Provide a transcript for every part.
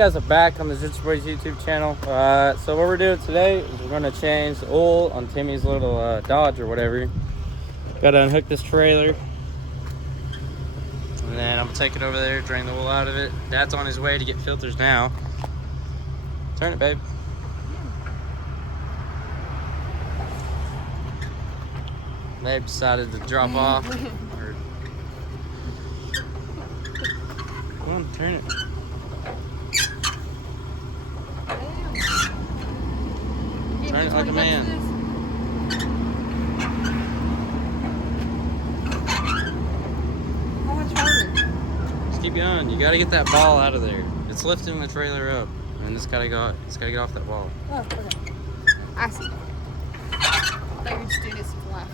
You guys are back on the Jiu-Jitsu Boys YouTube channel. So what we're doing today is we're going to change the oil on Timmy's little Dodge or whatever. Got to unhook this trailer. And then I'm going to take it over there, drain the oil out of it. Dad's on his way to get filters now. Turn it, babe. Babe decided to drop off. Come on, turn it. Turn it like a man. How much harder? Just keep going. You gotta get that ball out of there. It's lifting the trailer up, and it's gotta get off that ball. Oh, okay. I see. I thought you were just doing this to laugh.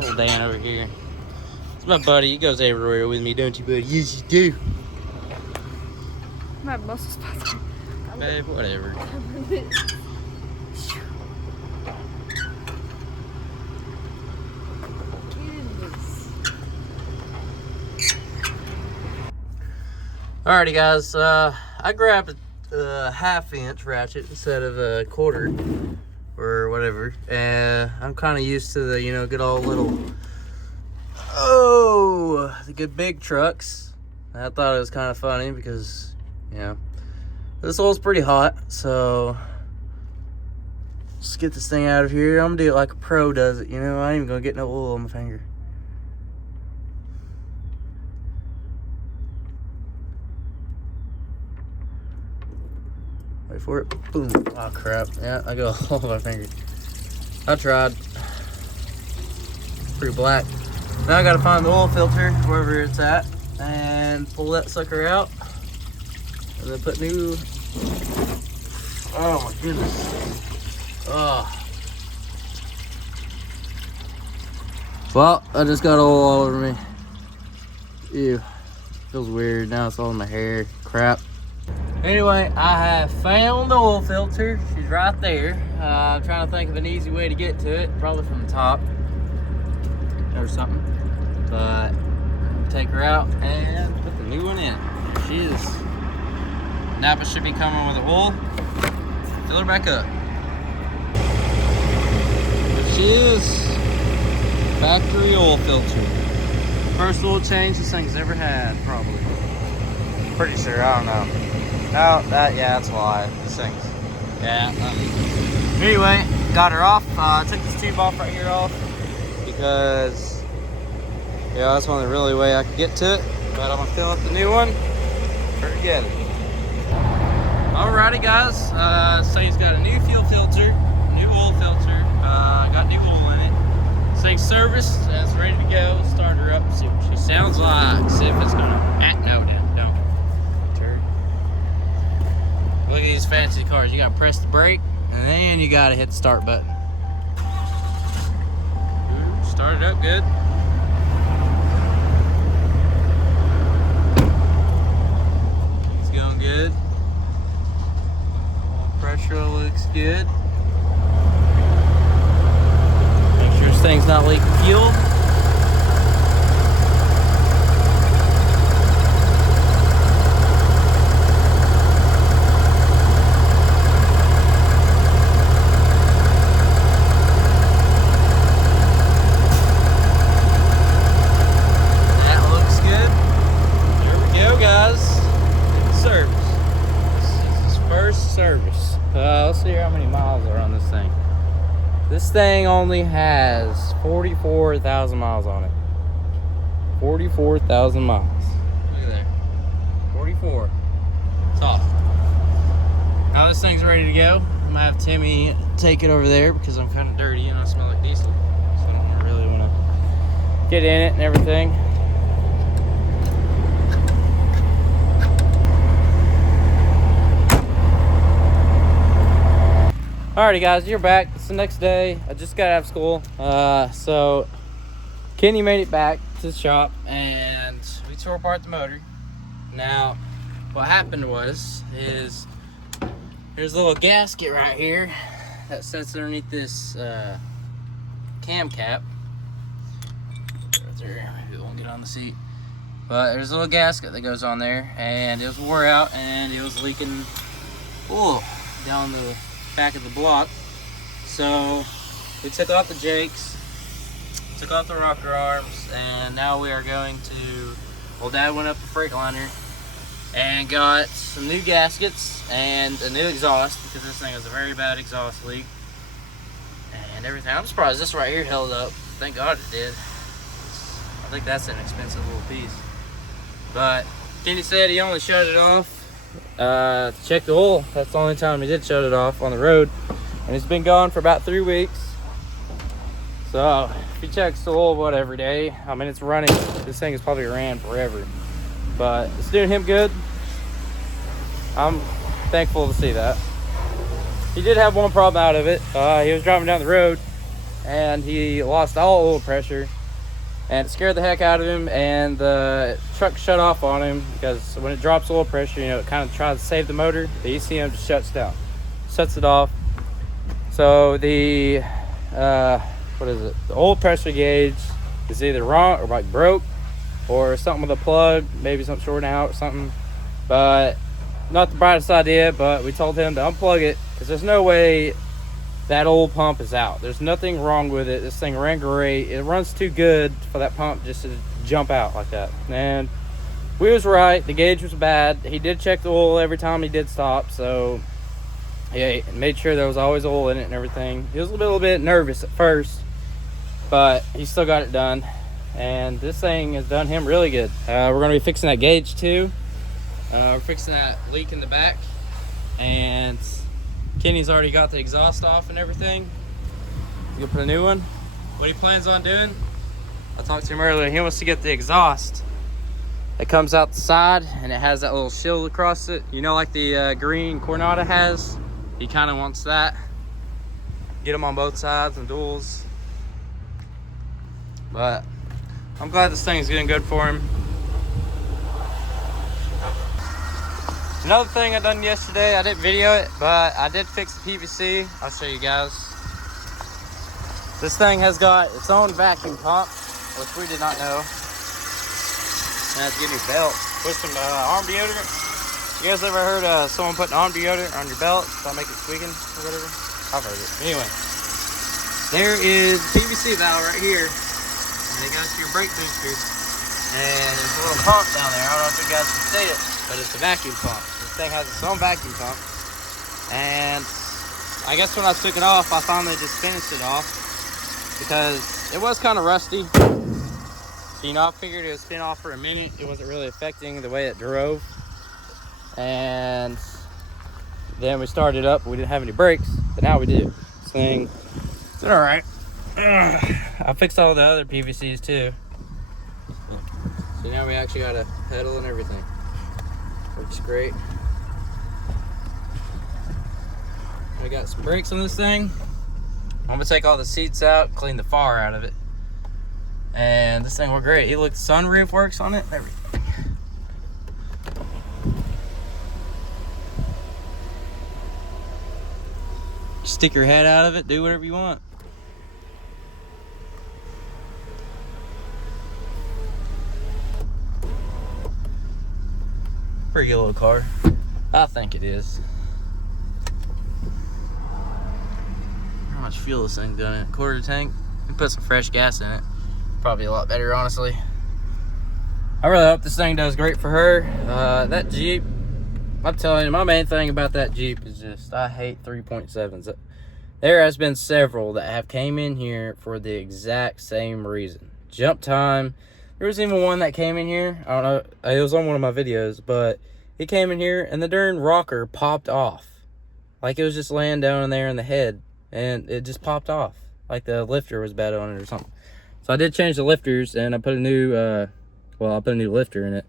No. Old Dan over here. It's my buddy. He goes everywhere with me, don't you, buddy? Yes, you do. My muscle spots. Babe, whatever. Alrighty, guys. I grabbed a 1/2-inch ratchet instead of a 1/4 or whatever, and I'm kind of used to the, good old little, the good big trucks. And I thought it was kind of funny because, this oil's pretty hot, so let's get this thing out of here. I'm gonna do it like a pro does it, I ain't even gonna get no oil on my finger. Wait for it. Boom. Oh, crap. Yeah, I go all over my finger. I tried. Pretty black. Now I gotta find the oil filter, wherever it's at, and pull that sucker out. And then put new... Oh, my goodness. Oh. Well, I just got oil all over me. Ew. Feels weird. Now it's all in my hair. Crap. Anyway, I have found the oil filter. She's right there. I'm trying to think of an easy way to get to it. Probably from the top or something. But I'll take her out and put the new one in. There she is. Napa should be coming with the oil. Fill her back up. There she is. Factory oil filter. First oil change this thing's ever had, probably. Pretty sure, I don't know. No, that's a lie. This thing's, Anyway, got her off. Took this tube off right here off because, that's the only really way I could get to it. But I'm gonna fill up the new one. Put her together. Alrighty, guys. So he's got a new fuel filter, new oil filter. Got new oil in it. This thing's serviced and it's ready to go. Start her up. See what she sounds like. See if it's gonna. No, don't. Look at these fancy cars. You gotta press the brake and then you gotta hit the start button. Ooh, started up good. It's going good. Pressure looks good. Make sure this thing's not leaking fuel. Service. Let's see how many miles are on this thing. This thing only has 44,000 miles on it. 44,000 miles. Look at that. 44. It's off. Now this thing's ready to go. I'm gonna have Timmy take it over there because I'm kind of dirty and I smell like diesel. So I don't really want to get in it and everything. Alrighty, guys, you're back. It's the next day. I just got out of school. So Kenny made it back to the shop and we tore apart the motor. Now, what happened is here's a little gasket right here that sits underneath this cam cap. Right there. Maybe it won't get on the seat. But there's a little gasket that goes on there, and it was wore out, and it was leaking down the back of the block. So we took off the jakes, took off the rocker arms, and now we are going to, well, Dad went up the Freightliner and got some new gaskets and a new exhaust, because this thing has a very bad exhaust leak and everything. I'm surprised this right here held up. Thank God it did. I think that's an expensive little piece. But Kenny said he only shut it off to check the oil. That's the only time he did shut it off on the road, and it's been gone for about 3 weeks. So if he checks the oil every day, I mean, it's running. This thing has probably ran forever, but it's doing him good. I'm thankful to see that. He did have one problem out of it. He was driving down the road and he lost all oil pressure, and it scared the heck out of him, and the truck shut off on him, because when it drops oil pressure, you know, it kind of tries to save the motor. The ECM just shuts it off. So the what is it, the oil pressure gauge is either wrong or like broke, or something with the plug, maybe something shorting out or something. But not the brightest idea, but we told him to unplug it, because there's no way that old pump is out. There's nothing wrong with it. This thing ran great. It runs too good for that pump just to jump out like that. And we was right. The gauge was bad. He did check the oil every time he did stop, so yeah, he made sure there was always oil in it and everything. He was a little bit nervous at first, but he still got it done, and this thing has done him really good. We're going to be fixing that gauge too. We're fixing that leak in the back, and Kenny's already got the exhaust off and everything. He's gonna put a new one. What he plans on doing, I talked to him earlier, he wants to get the exhaust. It comes out the side and it has that little shield across it, you know, like the green Coronado has. He kind of wants that. Get them on both sides and duals. But I'm glad this thing is getting good for him. Another thing I done yesterday, I didn't video it, but I did fix the PVC. I'll show you guys. This thing has got its own vacuum pump, which we did not know. Now it's getting your belt. Put some arm deodorant. You guys ever heard someone putting arm deodorant on your belt to make it squeaking or whatever? I've heard it. Anyway, there is the PVC valve right here, and it goes to your brake booster. And there's a little pump down there. I don't know if you guys can see it, but it's a vacuum pump. This thing has its own vacuum pump. And I guess when I took it off, I finally just finished it off, because it was kind of rusty. So, you know, I figured it was been off for a minute. It wasn't really affecting the way it drove. And then we started up. We didn't have any brakes, but now we do. This thing, it's all right. I fixed all the other PVCs too. So now we actually got a pedal and everything. Works great. I got some brakes on this thing. I'm gonna take all the seats out, clean the far out of it. And this thing worked great. Look, the sunroof works on it, everything. Stick your head out of it, do whatever you want. Pretty good little car. I think it is. How much fuel this thing's got in it? Quarter tank. We put some fresh gas in it. Probably a lot better, honestly. I really hope this thing does great for her. That Jeep, I'm telling you, my main thing about that Jeep is just, I hate 3.7s. There has been several that have came in here for the exact same reason. Jump time. There was even one that came in here, I don't know, it was on one of my videos, but he came in here and the darn rocker popped off. Like it was just laying down in there in the head, and it just popped off. Like the lifter was bad on it or something. So I did change the lifters, and I put a new, I put a new lifter in it,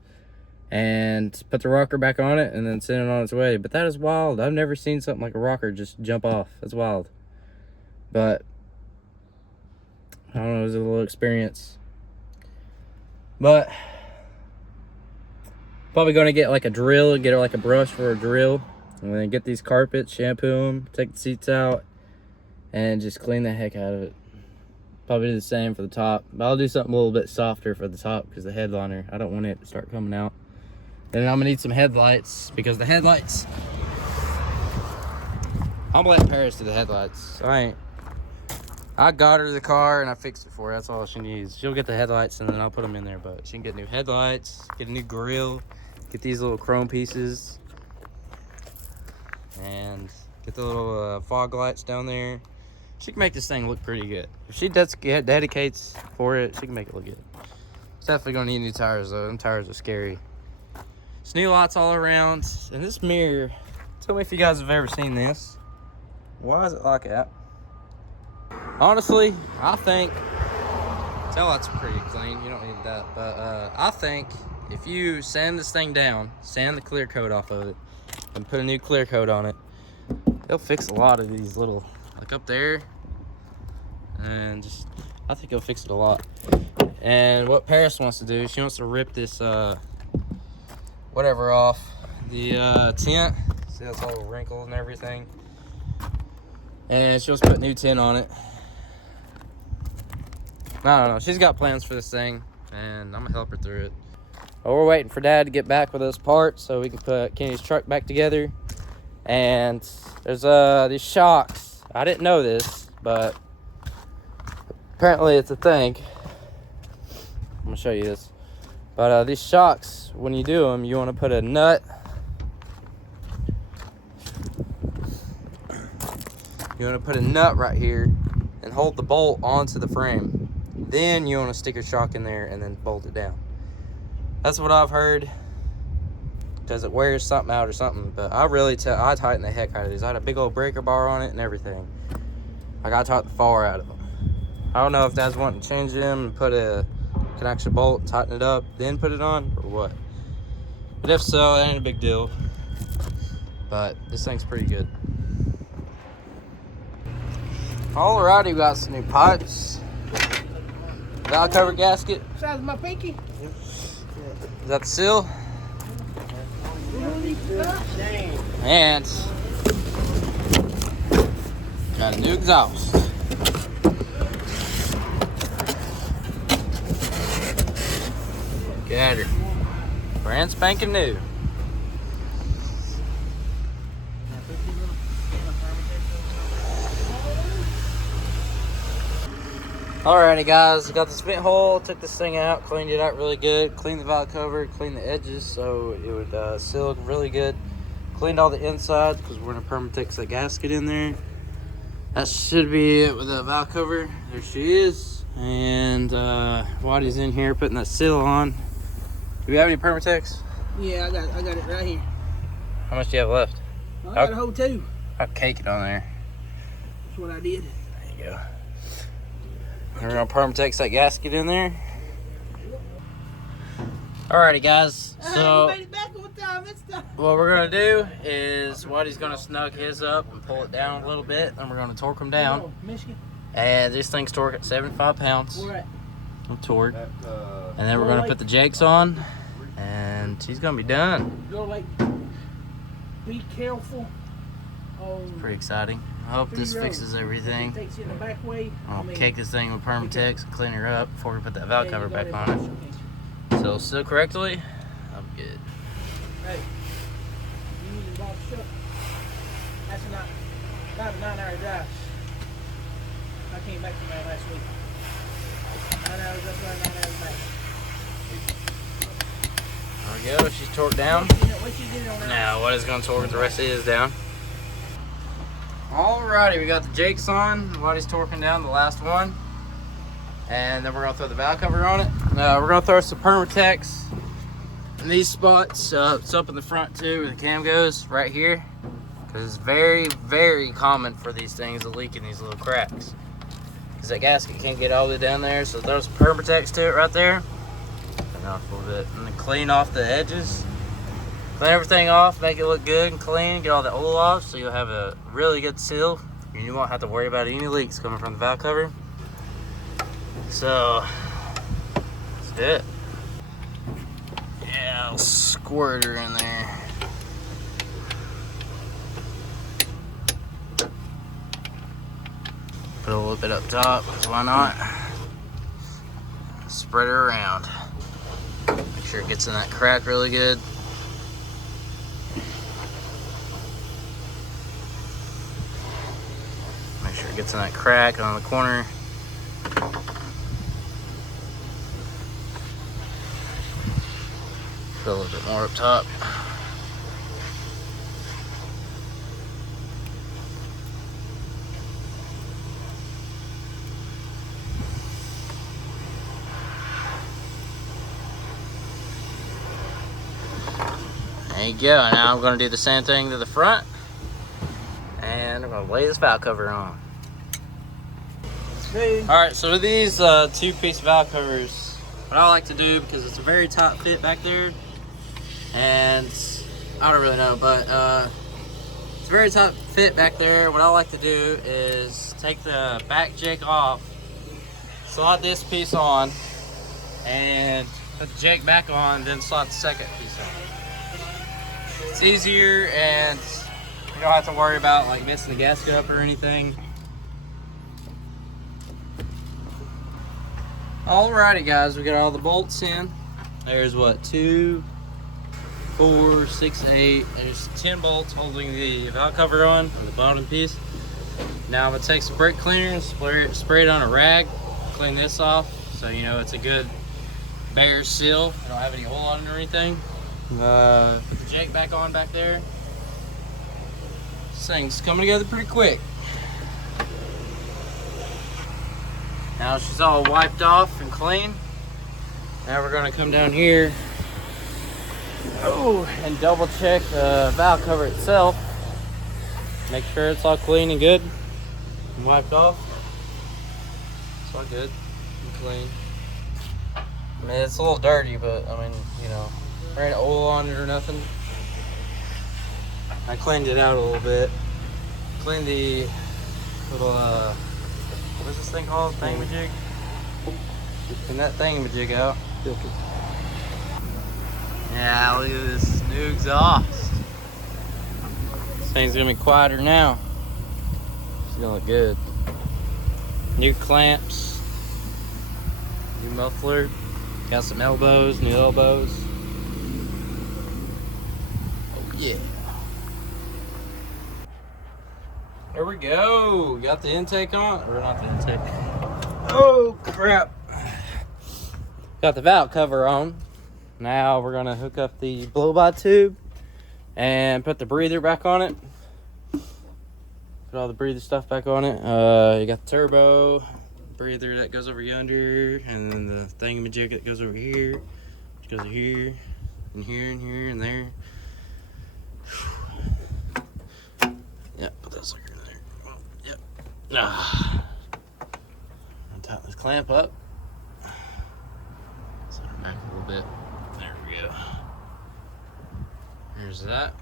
and put the rocker back on it, and then sent it on its way. But that is wild. I've never seen something like a rocker just jump off. That's wild. But I don't know, it was a little experience. But probably going to get like a drill, get like a brush for a drill, and then get these carpets, shampoo them, take the seats out, and just clean the heck out of it. Probably do the same for the top, but I'll do something a little bit softer for the top because the headliner, I don't want it to start coming out. And I'm gonna need some headlights because the headlights, I'm gonna let Paris do the headlights. I got her the car and I fixed it for her. That's all she needs. She'll get the headlights and then I'll put them in there, but she can get new headlights, get a new grill, get these little chrome pieces, and get the little fog lights down there. She can make this thing look pretty good. If she dedicates for it, she can make it look good. It's definitely gonna need new tires though. Them tires are scary. It's new lights all around. And this mirror, tell me if you guys have ever seen this. Why is it like that? Honestly, I think, tail lights are pretty clean. You don't need that. But I think if you sand this thing down, sand the clear coat off of it, and put a new clear coat on it, they'll fix a lot of these little, like up there. And just, I think it'll fix it a lot. And what Paris wants to do, she wants to rip this whatever off the tint. See, that's all wrinkled and everything. And she wants to put new tint on it. I don't know. She's got plans for this thing, and I'm gonna help her through it. Well, we're waiting for Dad to get back with those parts so we can put Kenny's truck back together. And there's these shocks. I didn't know this, but apparently it's a thing. I'm gonna show you this. But these shocks, when you do them, you want to put a nut. You want to put a nut right here and hold the bolt onto the frame. Then you want to stick your shock in there and then bolt it down. That's what I've heard, because it wears something out or something. But I tighten the heck out of these. I had a big old breaker bar on it and everything. Like, I tightened the far out of them. I don't know if Dad's wanting to change them and put a connection bolt, tighten it up, then put it on, or what. But if so, that ain't a big deal. But this thing's pretty good. Alrighty, we got some new pipes. Valve cover gasket. Size of my pinky. Is that the seal? And got a new exhaust. Look at her. Brand spanking new. Alrighty guys, got this vent hole, took this thing out, cleaned it out really good, cleaned the valve cover, cleaned the edges so it would seal really good. Cleaned all the insides because we're gonna permatex that gasket in there. That should be it with the valve cover. There she is. And Waddy's in here putting that seal on. Do we have any permatex? Yeah, I got it right here. How much do you have left? I got a whole two. I'll cake it on there. That's what I did. There you go. We're gonna permatex that gasket in there. Alrighty guys, so You made it back on time this time. what we're gonna do is Waddy's gonna snug his up and pull it down a little bit, and we're gonna torque them down. Oh, Michigan. And this thing's torqued at 75 pounds. Where at? I'm torqued. And then we're gonna put the jakes on, and she's gonna be done. Go like, be careful. Pretty exciting. I hope this Free road. fixes everything. Takes you in the back way. I'll cake this thing with permatex and clean her up before we put that valve cover back on it. So seal correctly, I'm good. Hey, you need to box shut. That's not a 9-hour drive. I came back from there last week. 9 hours up there, 9 hours back. There we go, she's torqued down. What you did on that? Now what is gonna torque the rest of his down. Alrighty, we got the jakes on. Waddy's torquing down the last one. And then we're gonna throw the valve cover on it. We're gonna throw some permatex in these spots. It's up in the front too, where the cam goes, right here. Because it's very, very common for these things to leak in these little cracks. Because that gasket can't get all the way down there, so throw some permatex to it right there. Turn off a little bit. And then clean off the edges. Clean everything off, make it look good and clean, get all the oil off so you'll have a really good seal and you won't have to worry about any leaks coming from the valve cover. So, that's it. Yeah, I'll squirt her in there. Put a little bit up top, 'cause why not? Spread it around. Make sure it gets in that crack really good. Make sure it gets in that crack on the corner. Put a little bit more up top. There you go. Now I'm going to do the same thing to the front. And I'm going to lay this valve cover on. Alright, so with these two-piece valve covers, what I like to do, because it's a very tight fit back there, and I don't really know, but it's a very tight fit back there. What I like to do is take the back jig off, slide this piece on, and put the jig back on, then slide the second piece on. It's easier, and you don't have to worry about like messing the gasket up or anything. Alrighty guys, we got all the bolts in. There's what, 2, 4, 6, 8. There's 10 bolts holding the valve cover on the bottom piece. Now I'm gonna take some brake cleaner and spray it on a rag, clean this off so you know it's a good bare seal. I don't have any hole on it or anything. Put the jig back on back there. This thing's coming together pretty quick. Now she's all wiped off and clean. Now we're gonna come down here and double check the valve cover itself. Make sure it's all clean and good and wiped off. It's all good and clean. I mean, it's a little dirty, but I mean, you know, there ain't oil on it or nothing. I cleaned it out a little bit. Cleaned the little, what's this thing called? Thingamajig? Clean that thingamajig out. Yeah, look at this new exhaust. This thing's gonna be quieter now. It's gonna look good. New clamps. New muffler. Got some elbows, new elbows. Oh yeah. There we go. Got the intake on, or not the intake. Oh crap. Got the valve cover on. Now we're gonna hook up the blow-by tube and put the breather back on it. Put all the breather stuff back on it. You got the turbo breather that goes over yonder, and then the thingamajig that goes over here, which goes here, and here, and here, and there. Yep, put that sucker in there. Oh, yep. I'll tighten this clamp up. Set her back a little bit. There we go. There's that.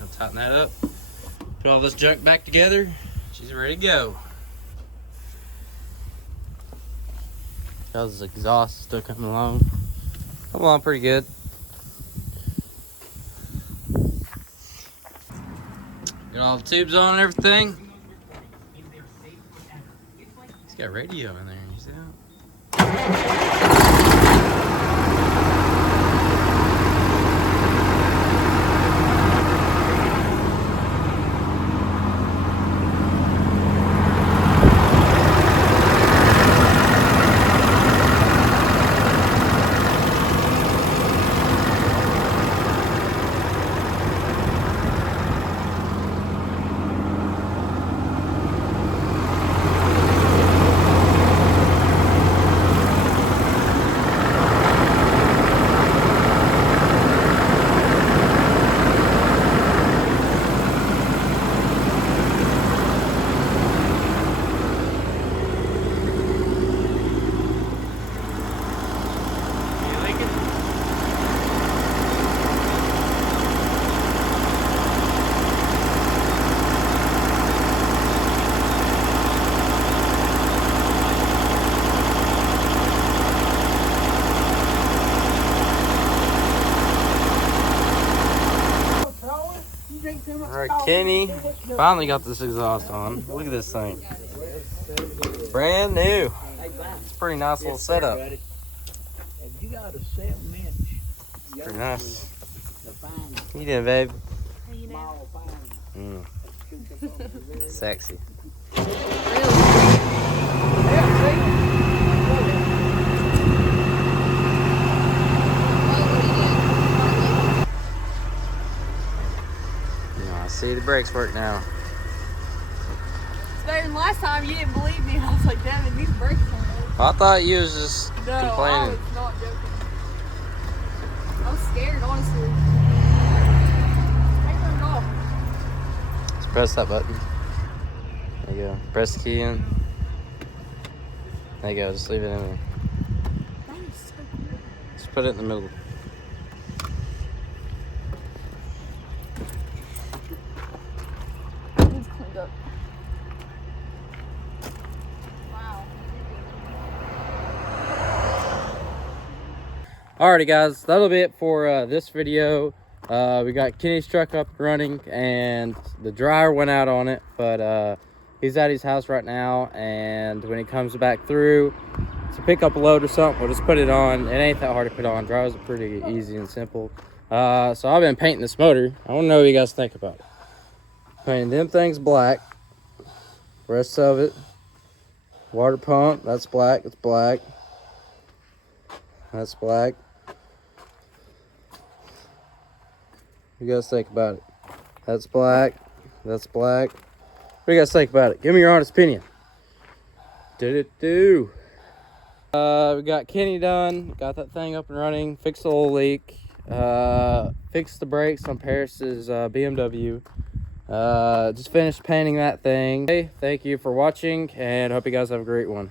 I'll tighten that up. Put all this junk back together. She's ready to go. How's this exhaust still coming along? Coming along pretty good. Got all the tubes on and everything. He's got radio in there, you see that? Alright, Kenny finally got this exhaust on. Look at this thing. Brand new. Hey, Brian. It's a pretty nice little setup. Buddy. Have you got a 7-inch? Pretty nice. The fine, You doing, babe? You know. small fine. Sexy. Really? Yeah, see? I see the brakes work now. It's better than last time. You didn't believe me. I was like, damn it, these brakes aren't I thought you was just No, I complaining. was not joking. I was scared, honestly. I turned it off. Just press that button. There you go. Press the key in. There you go. Just leave it in there. That is so cool. Just put it in the middle. It's cleaned up. Wow. Alrighty, guys. That'll be it for this video. We got Kenny's truck up and running, and the dryer went out on it, but he's at his house right now, and when he comes back through to pick up a load or something, we'll just put it on. It ain't that hard to put on. Dryers are pretty easy and simple. So I've been painting this motor. I want to know what you guys think about it. Painting them things black. Rest of it, water pump, that's black. It's black. That's black. What do you guys think about it? That's black. That's black. What do you guys think about it? Give me your honest opinion. Do. We got Kenny done. Got that thing up and running. Fixed the oil leak. Fixed the brakes on Paris's BMW. Just finished painting that thing. Hey, thank you for watching, and hope you guys have a great one.